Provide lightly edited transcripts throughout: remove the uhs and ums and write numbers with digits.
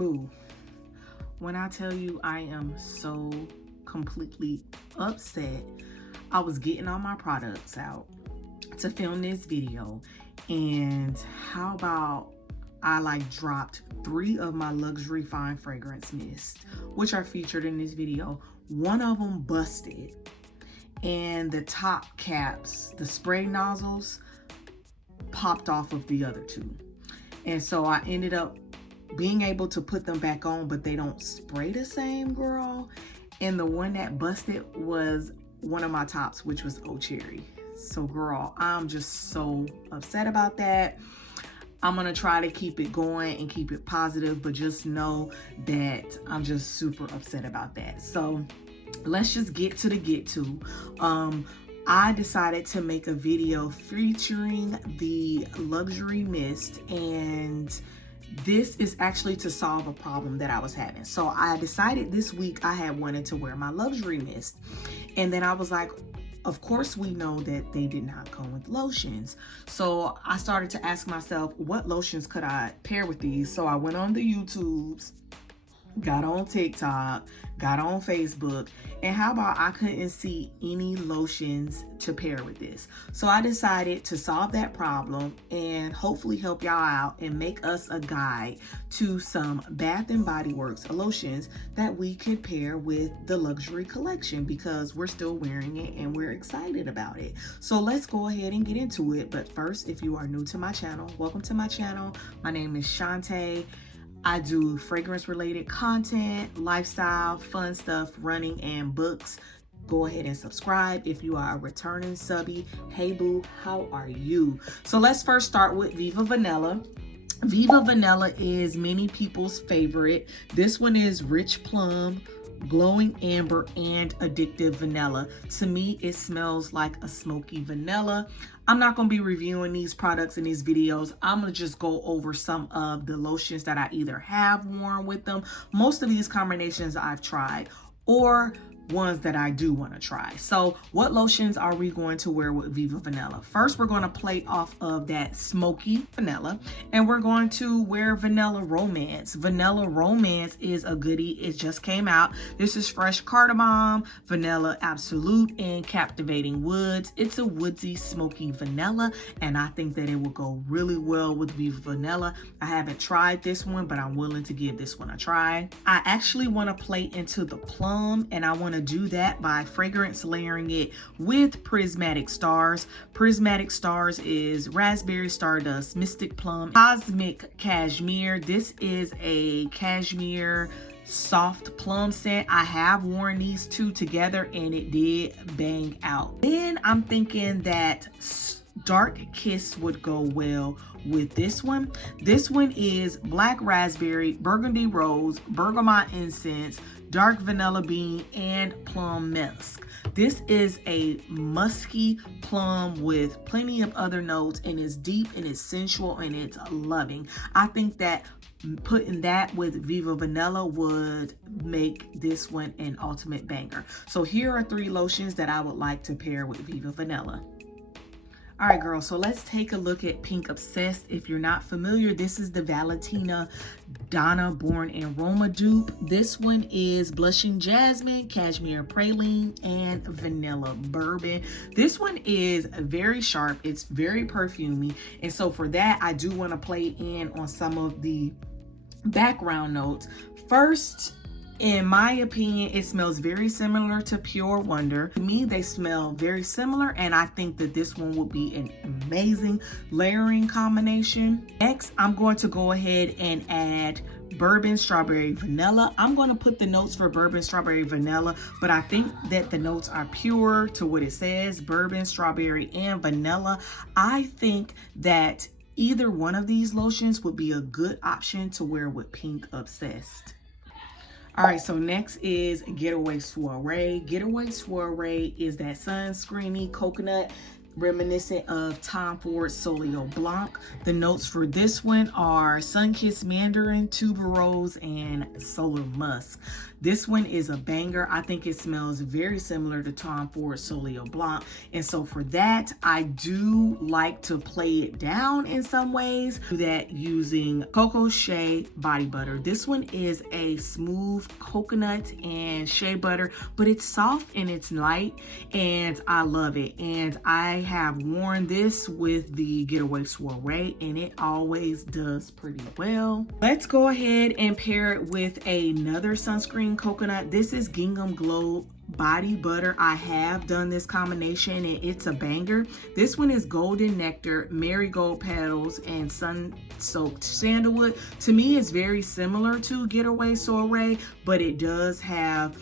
Boo, when I tell you I am so completely upset, I was getting all my products out to film this video, and how about I dropped 3 of my luxury fine fragrance mists, which are featured in this video. One of them busted, and the top caps, the spray nozzles, popped off of the other 2. And so I ended up being able to put them back on, but they don't spray the same, girl. And the one that busted was one of my tops, which was Old Cherry. So girl, I'm just so upset about that. I'm gonna try to keep it going and keep it positive, but just know that I'm just super upset about that. So let's just get to the get-to. I decided to make a video featuring the luxury mist, and this is actually to solve a problem that I was having. So I decided this week I had wanted to wear my luxury mist, and then I was like, of course we know that they did not come with lotions. So I started to ask myself, what lotions could I pair with these? So I went on the YouTubes, got on TikTok, got on Facebook, and how about I couldn't see any lotions to pair with this. So I decided to solve that problem and hopefully help y'all out and make us a guide to some Bath and Body Works lotions that we could pair with the luxury collection, because we're still wearing it and we're excited about it. So let's go ahead and get into it. But first, if you are new to my channel, welcome to my channel. My name is Shantae. I do fragrance related content, lifestyle, fun stuff, running, and books. Go ahead and subscribe if you are a returning subby. Hey boo, how are you? So let's first start with Viva Vanilla. Viva Vanilla is many people's favorite. This one is rich plum, glowing amber, and addictive vanilla. To me, it smells like a smoky vanilla. I'm not going to be reviewing these products in these videos. I'm going to just go over some of the lotions that I either have worn with them. Most of these combinations I've tried, or ones that I do want to try. So what lotions are we going to wear with Viva Vanilla? First, we're going to play off of that smoky vanilla, and we're going to wear Vanilla Romance. Vanilla Romance is a goodie. It just came out. This is fresh cardamom, vanilla absolute, and captivating woods. It's a woodsy, smoky vanilla, and I think that it will go really well with Viva Vanilla. I haven't tried this one, but I'm willing to give this one a try. I actually want to play into the plum, and I want to do that by fragrance layering it with Prismatic Stars. Prismatic Stars is Raspberry Stardust, Mystic Plum, Cosmic Cashmere. This is a cashmere soft plum scent. I have worn these 2 together and it did bang out. Then I'm thinking that Dark Kiss would go well with this one. This one is black raspberry, burgundy rose, bergamot incense, dark vanilla bean, and plum musk. This is a musky plum with plenty of other notes, and it's deep and it's sensual and it's loving. I think that putting that with Viva Vanilla would make this one an ultimate banger. So here are 3 lotions that I would like to pair with Viva Vanilla. All right, girls, so let's take a look at Pink Obsessed. If you're not familiar, this is the Valentina Donna Born and Roma dupe. This one is Blushing Jasmine, Cashmere Praline, and Vanilla Bourbon. This one is very sharp. It's very perfumey. And so for that, I do want to play in on some of the background notes. First, in my opinion, it smells very similar to Pure Wonder. To me, they smell very similar, and I think that this one will be an amazing layering combination. Next, I'm going to go ahead and add Bourbon Strawberry Vanilla. I'm going to put the notes for Bourbon Strawberry Vanilla, but I think that the notes are pure to what it says, Bourbon Strawberry and Vanilla. I think that either one of these lotions would be a good option to wear with Pink Obsessed. All right, so next is Getaway Soiree. Getaway Soiree is that sunscreeny coconut reminiscent of Tom Ford Solio Blanc. The notes for this one are sun-kissed mandarin, tuberose, and solar musk. This one is a banger. I think it smells very similar to Tom Ford Solio Blanc. And so for that, I do like to play it down in some ways. Do that using Cocoa Shea body butter. This one is a smooth coconut and shea butter, but it's soft and it's light, and I love it. And I have worn this with the Getaway Soiree, and it always does pretty well. Let's go ahead and pair it with another sunscreen coconut. This is Gingham Glow body butter. I have done this combination and it's a banger. This one is golden nectar, marigold petals, and sun-soaked sandalwood. To me, it's very similar to Getaway Soiree, but it does have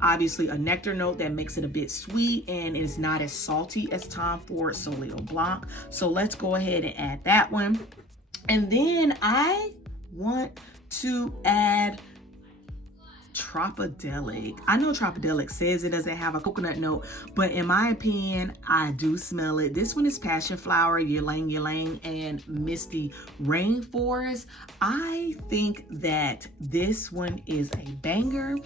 obviously a nectar note that makes it a bit sweet and is not as salty as Tom Ford Solio Blanc. So let's go ahead and add that one. And then I want to add Tropidelic. I know Tropidelic says it doesn't have a coconut note, but in my opinion, I do smell it. This one is passion flower, ylang ylang, and misty rainforest. I think that this one is a banger,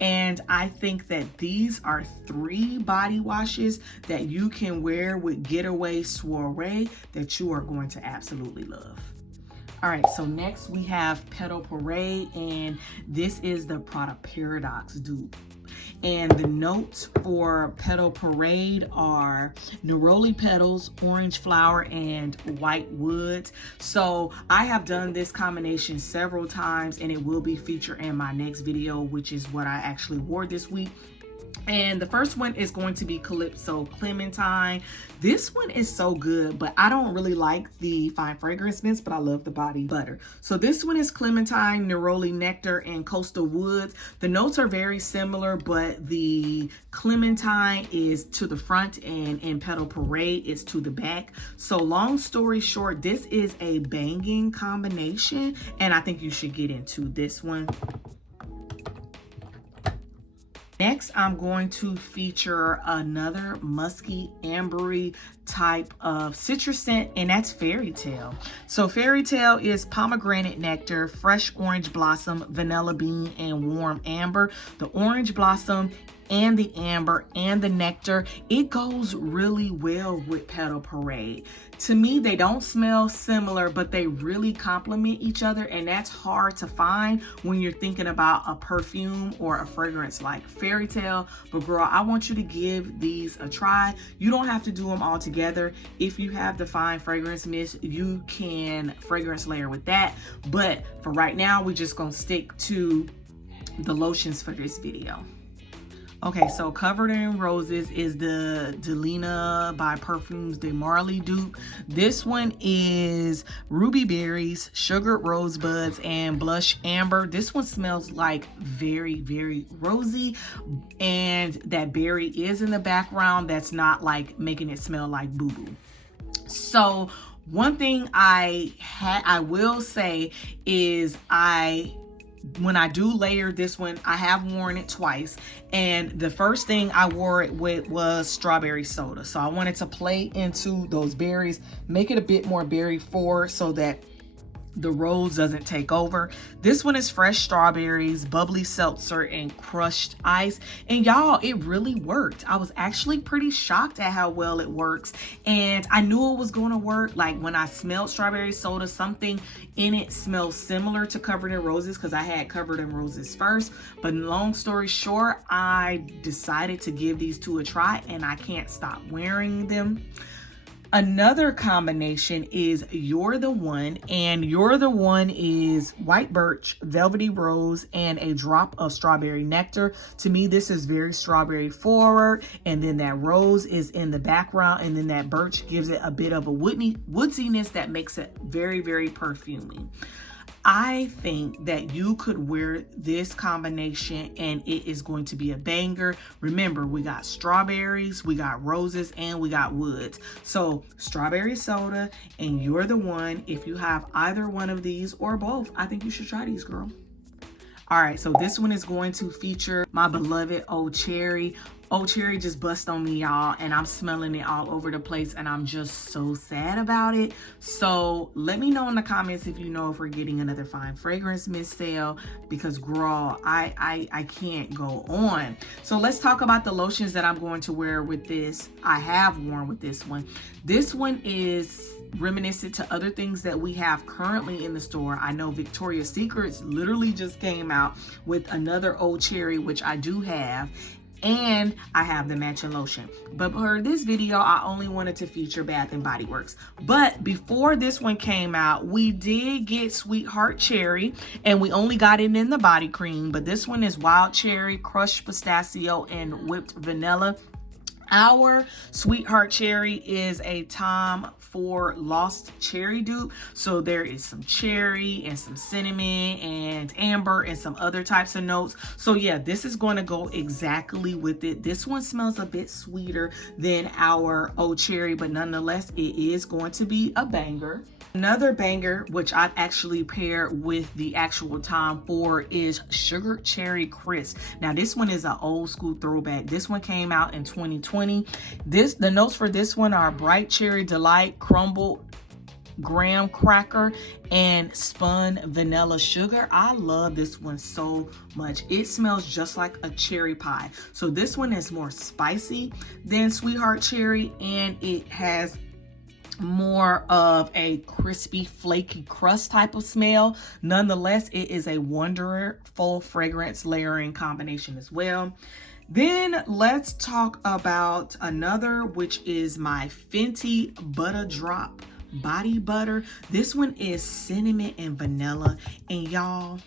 and I think that these are 3 body washes that you can wear with Getaway Soiree that you are going to absolutely love. All right, so next we have Petal Parade, and this is the Product Paradox dupe. And the notes for Petal Parade are neroli petals, orange flower, and white woods. So I have done this combination several times, and it will be featured in my next video, which is what I actually wore this week. And the first one is going to be Calypso Clementine. This one is so good, but I don't really like the fine fragrance mints, but I love the body butter. So this one is Clementine, Neroli Nectar, and Coastal Woods. The notes are very similar, but the Clementine is to the front and in Petal Parade is to the back. So long story short, this is a banging combination, and I think you should get into this one. Next, I'm going to feature another musky, ambery type of citrus scent, and that's Fairy Tale. So Fairy Tale is pomegranate nectar, fresh orange blossom, vanilla bean, and warm amber. The orange blossom and the amber and the nectar, it goes really well with Petal Parade. To me, they don't smell similar, but they really complement each other, and that's hard to find when you're thinking about a perfume or a fragrance like Fairy Tale. But girl, I want you to give these a try. You don't have to do them all together. If you have the fine fragrance mist, you can fragrance layer with that. But for right now, we're just gonna stick to the lotions for this video. Okay, so Covered in Roses is the Delina by Perfumes de Marly dupe. This one is Ruby Berries, Sugared Rosebuds, and Blush Amber. This one smells like very, very rosy, and that berry is in the background. That's not like making it smell like boo-boo. So one thing I will say is when I do layer this one, I have worn it twice, and the first thing I wore it with was strawberry soda. So I wanted to play into those berries, make it a bit more berry forward so that the rose doesn't take over. This one is fresh strawberries, bubbly seltzer, and crushed ice. And y'all, it really worked. I was actually pretty shocked at how well it works. And I knew it was going to work. Like when I smelled strawberry soda, something in it smells similar to Covered in Roses because I had Covered in Roses first. But long story short, I decided to give these two a try, and I can't stop wearing them. Another combination is You're the One, and You're the One is white birch, velvety rose, and a drop of strawberry nectar. To me, this is very strawberry forward, and then that rose is in the background, and then that birch gives it a bit of a woodiness that makes it very, very perfumey. I think that you could wear this combination and it is going to be a banger. Remember, we got strawberries, we got roses, and we got woods. So strawberry soda and You're the One. If you have either one of these or both, I think you should try these, girl. All right, so this one is going to feature my beloved Old Cherry. Old Cherry just bust on me, y'all, and I'm smelling it all over the place, and I'm just so sad about it. So let me know in the comments if you know if we're getting another fine fragrance mist sale, because girl, I can't go on. So let's talk about the lotions that I'm going to wear with this. I have worn with this one. This one is reminiscent to other things that we have currently in the store. I know Victoria's Secrets literally just came out with another Old Cherry, which I do have, and I have the matching lotion. But for this video, I only wanted to feature Bath and Body Works. But before this one came out, we did get Sweetheart Cherry, and we only got it in the body cream. But this one is Wild Cherry, Crushed Pistachio, and Whipped Vanilla. Our Sweetheart Cherry is a Tom Ford Lost Cherry dupe. So there is some cherry and some cinnamon and amber and some other types of notes. So yeah, this is going to go exactly with it. This one smells a bit sweeter than our Old Cherry, but nonetheless, it is going to be a banger. Another banger, which I've actually paired with the actual Tom Ford, is Sugar Cherry Crisp. Now this one is an old school throwback. This one came out in 2020. The notes for this one are Bright Cherry Delight, Crumbled Graham Cracker, and Spun Vanilla Sugar. I love this one so much. It smells just like a cherry pie. So this one is more spicy than Sweetheart Cherry, and it has more of a crispy, flaky crust type of smell. Nonetheless, it is a wonderful fragrance layering combination as well. Then let's talk about another, which is my Fenty Butter Drop Body Butter. This one is cinnamon and vanilla, and y'all,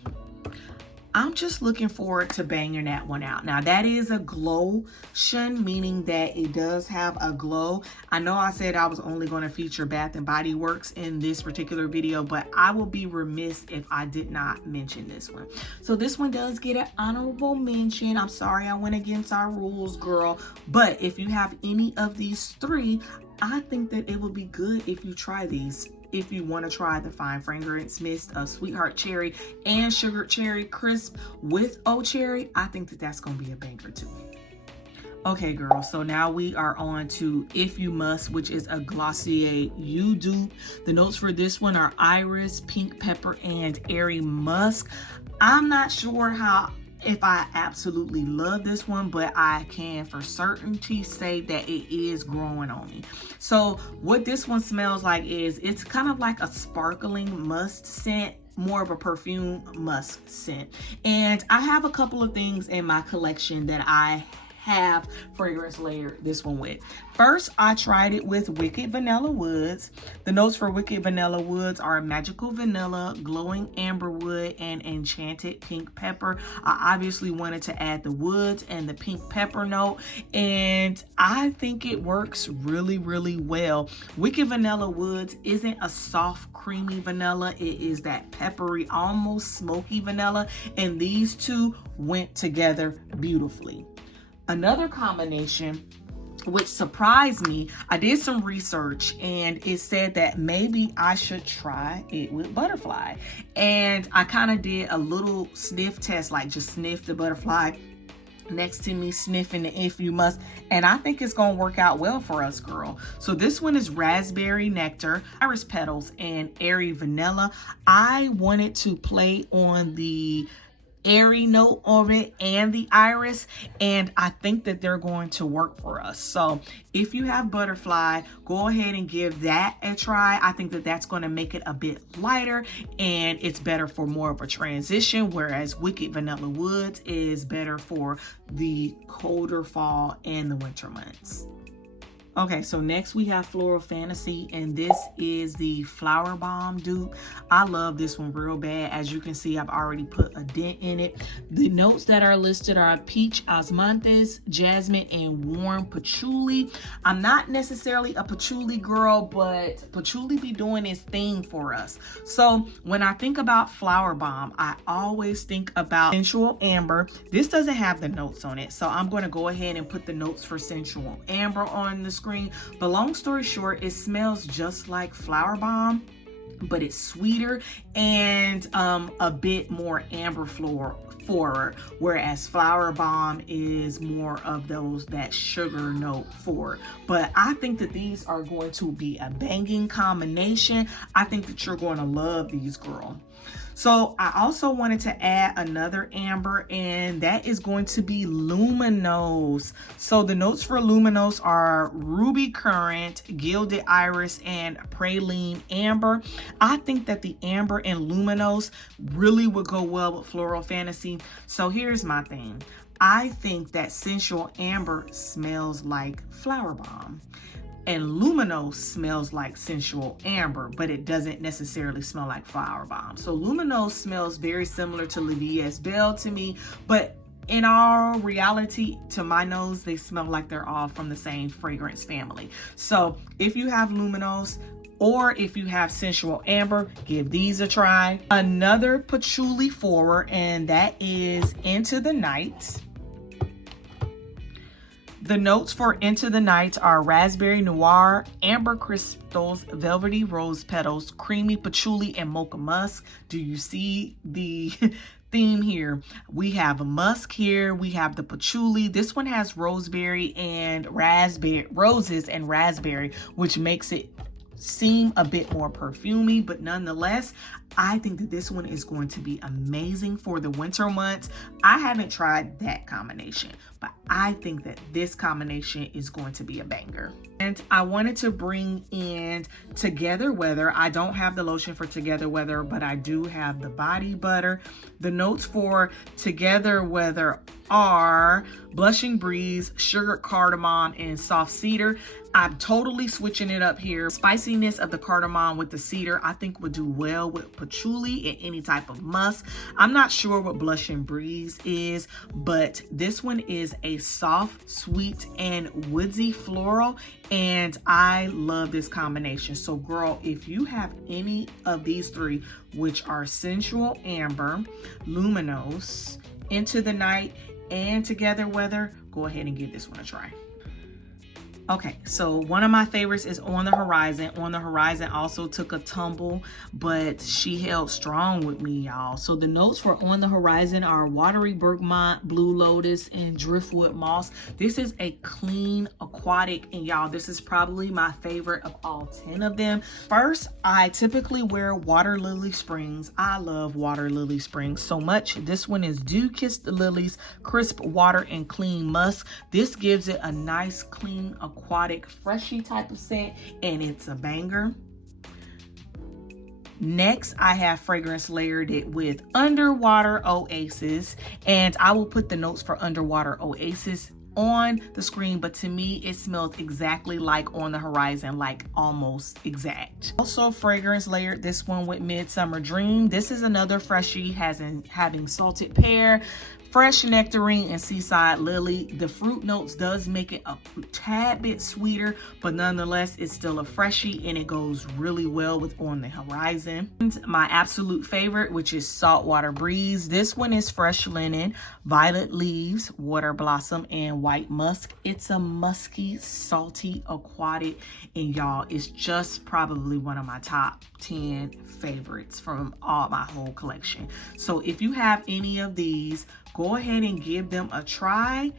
I'm just looking forward to banging that one out. Now that is a glotion, meaning that it does have a glow. I know I said I was only going to feature Bath and Body Works in this particular video, but I will be remiss if I did not mention this one. So this one does get an honorable mention. I'm sorry I went against our rules, girl. But if you have any of these three, I think that it would be good if you try these. If you want to try the fine fragrance mist of Sweetheart Cherry and Sugar Cherry Crisp with Old Cherry, I think that that's going to be a banger too. Okay, girl, so now we are on to If You Musk, which is a Glossier You dupe. The notes for this one are Iris, Pink Pepper, and Airy Musk. I'm not sure if I absolutely love this one, but I can for certainty say that it is growing on me. So what this one smells like is, it's kind of like a sparkling musk scent, more of a perfume musk scent. And I have a couple of things in my collection that I have fragrance layered this one with. First, I tried it with Wicked Vanilla Woods. The notes for Wicked Vanilla Woods are Magical Vanilla, Glowing Amber Wood, and Enchanted Pink Pepper. I obviously wanted to add the woods and the pink pepper note, and I think it works really, really well. Wicked Vanilla Woods isn't a soft, creamy vanilla. It is that peppery, almost smoky vanilla, and these two went together beautifully. Another combination which surprised me, I did some research and it said that maybe I should try it with Butterfly. And I kind of did a little sniff test, like just sniff the Butterfly next to me, sniffing the If You Musk, and I think it's gonna work out well for us, girl. So this one is Raspberry Nectar, Iris Petals, and Airy Vanilla. I wanted to play on the airy note of it and the iris, and I think that they're going to work for us. So if you have Butterfly, go ahead and give that a try. I think that that's going to make it a bit lighter and it's better for more of a transition, whereas Wicked Vanilla Woods is better for the colder fall and the winter months. Okay, so next we have Floral Fantasy, and this is the Flower Bomb dupe. I love this one real bad. As you can see, I've already put a dent in it. The notes that are listed are Peach Osmanthus, Jasmine, and Warm Patchouli. I'm not necessarily a patchouli girl, but patchouli be doing its thing for us. So when I think about Flower Bomb, I always think about Sensual Amber. This doesn't have the notes on it, so I'm going to go ahead and put the notes for Sensual Amber on the screen. But long story short, it smells just like Flower Bomb, but it's sweeter and a bit more amber floral forward, whereas Flower Bomb is more of that sugar note forward. But I think that these are going to be a banging combination. I think that you're going to love these, girl. So I also wanted to add another amber, and that is going to be Luminose. So the notes for Luminose are Ruby Currant, Gilded Iris, and Praline Amber. I think that the amber and Luminose really would go well with Floral Fantasy. So here's my thing. I think that Sensual Amber smells like Flower Bomb, and Luminose smells like Sensual Amber, but it doesn't necessarily smell like Flower Bomb. So Luminose smells very similar to La Vie Est Belle to me, but in all reality, to my nose, they smell like they're all from the same fragrance family. So if you have Luminose, or if you have Sensual Amber, give these a try. Another patchouli forward, and that is Into the Night. The notes for Into the Night are Raspberry Noir, Amber Crystals, Velvety Rose Petals, Creamy Patchouli, and Mocha Musk. Do you see the theme here? We have a musk here. We have the patchouli. This one has rosemary and raspberry, roses and raspberry, which makes it seem a bit more perfumey, but nonetheless, I think that this one is going to be amazing for the winter months. I haven't tried that combination, but I think that this combination is going to be a banger. And I wanted to bring in Together Weather. I don't have the lotion for Together Weather, but I do have the body butter. The notes for Together Weather are Blushing Breeze, Sugar Cardamom, and Soft Cedar. I'm totally switching it up here. Spiciness of the cardamom with the cedar, I think would do well with patchouli and any type of musk. I'm not sure what Blushing Breeze is, but this one is a soft, sweet, and woodsy floral, and I love this combination. So girl, if you have any of these three, which are Sensual Amber, Luminose, Into the Night, and Together Weather, go ahead and give this one a try. Okay, so one of my favorites is On the Horizon. On the Horizon also took a tumble, but she held strong with me, y'all. So the notes for On the Horizon are Watery Bergamot, Blue Lotus, and Driftwood Moss. This is a clean aquatic, and y'all, this is probably my favorite of all 10 of them. First, I typically wear Water Lily Springs. I love Water Lily Springs so much. This one is Dew Kissed Lilies, Crisp Water, and Clean Musk. This gives it a nice, clean, aquatic, freshy type of scent, and it's a banger. Next, I have fragrance layered it with Underwater Oasis, and I will put the notes for Underwater Oasis on the screen, but to me it smells exactly like On the Horizon, like almost exact. Also fragrance layered this one with Midsummer Dream. This is another freshie, having salted pear, fresh nectarine, and seaside lily. The fruit notes does make it a tad bit sweeter, but nonetheless it's still a freshie, and it goes really well with On the Horizon. And my absolute favorite, which is Saltwater Breeze. This one is fresh linen, violet leaves, water blossom, and white musk. It's a musky, salty, aquatic, and y'all, it's just probably one of my top 10 favorites from my whole collection. So if you have any of these, go ahead and give them a try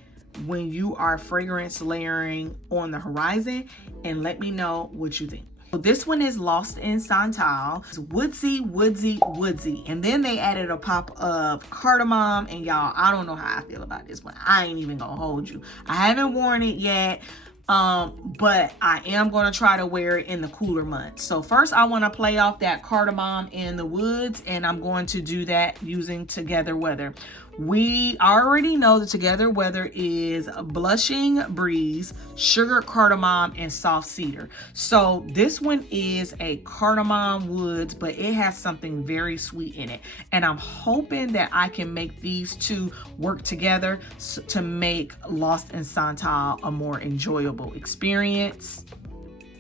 when you are fragrance layering On the Horizon, and let me know what you think. So this one is Lost in Santal. It's woodsy, woodsy, woodsy. And then they added a pop of cardamom, and y'all, I don't know how I feel about this one. I ain't even gonna hold you. I haven't worn it yet, but I am going to try to wear it in the cooler months. So first I want to play off that cardamom in the woods, and I'm going to do that using Together Weather. We already know that Together Weather is Blushing Breeze, Sugar Cardamom, and Soft Cedar. So this one is a cardamom woods, but it has something very sweet in it. And I'm hoping that I can make these two work together to make Lost in Santal a more enjoyable experience.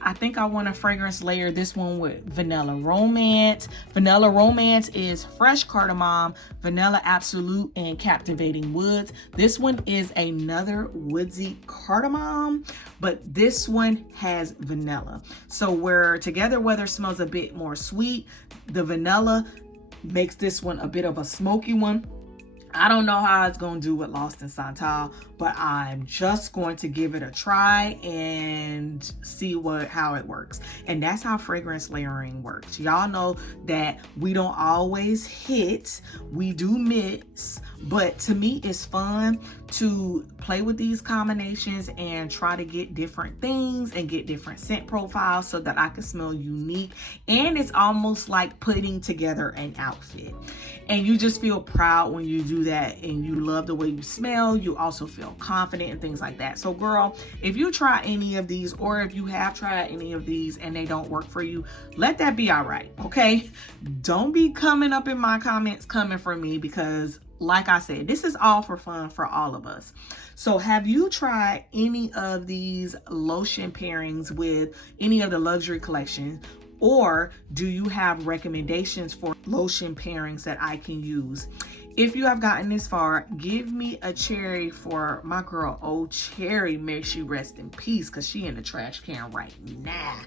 I think I want to fragrance layer this one with Vanilla Romance. Vanilla Romance is fresh cardamom, vanilla absolute, and captivating woods. This one is another woodsy cardamom, but this one has vanilla. So where Together Weather smells a bit more sweet, the vanilla makes this one a bit of a smoky one. I don't know how it's going to do with Lost in Santal, but I'm just going to give it a try and see how it works. And that's how fragrance layering works. Y'all know that we don't always hit, we do mix, but to me it's fun to play with these combinations and try to get different things and get different scent profiles so that I can smell unique. And it's almost like putting together an outfit. And you just feel proud when you do that, and you love the way you smell. You also feel confident and things like that. So girl, if you try any of these, or if you have tried any of these and they don't work for you, let that be all right, okay? Don't be coming up in my comments coming for me, because like I said, this is all for fun for all of us. So have you tried any of these lotion pairings with any of the luxury collections? Or do you have recommendations for lotion pairings that I can use? If you have gotten this far, give me a cherry for my girl, Oh Cherry. May she rest in peace, because she in the trash can right now.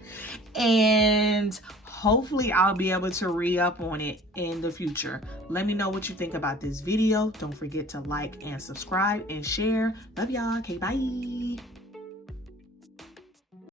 And hopefully I'll be able to re-up on it in the future. Let me know what you think about this video. Don't forget to like and subscribe and share. Love y'all. Okay, bye.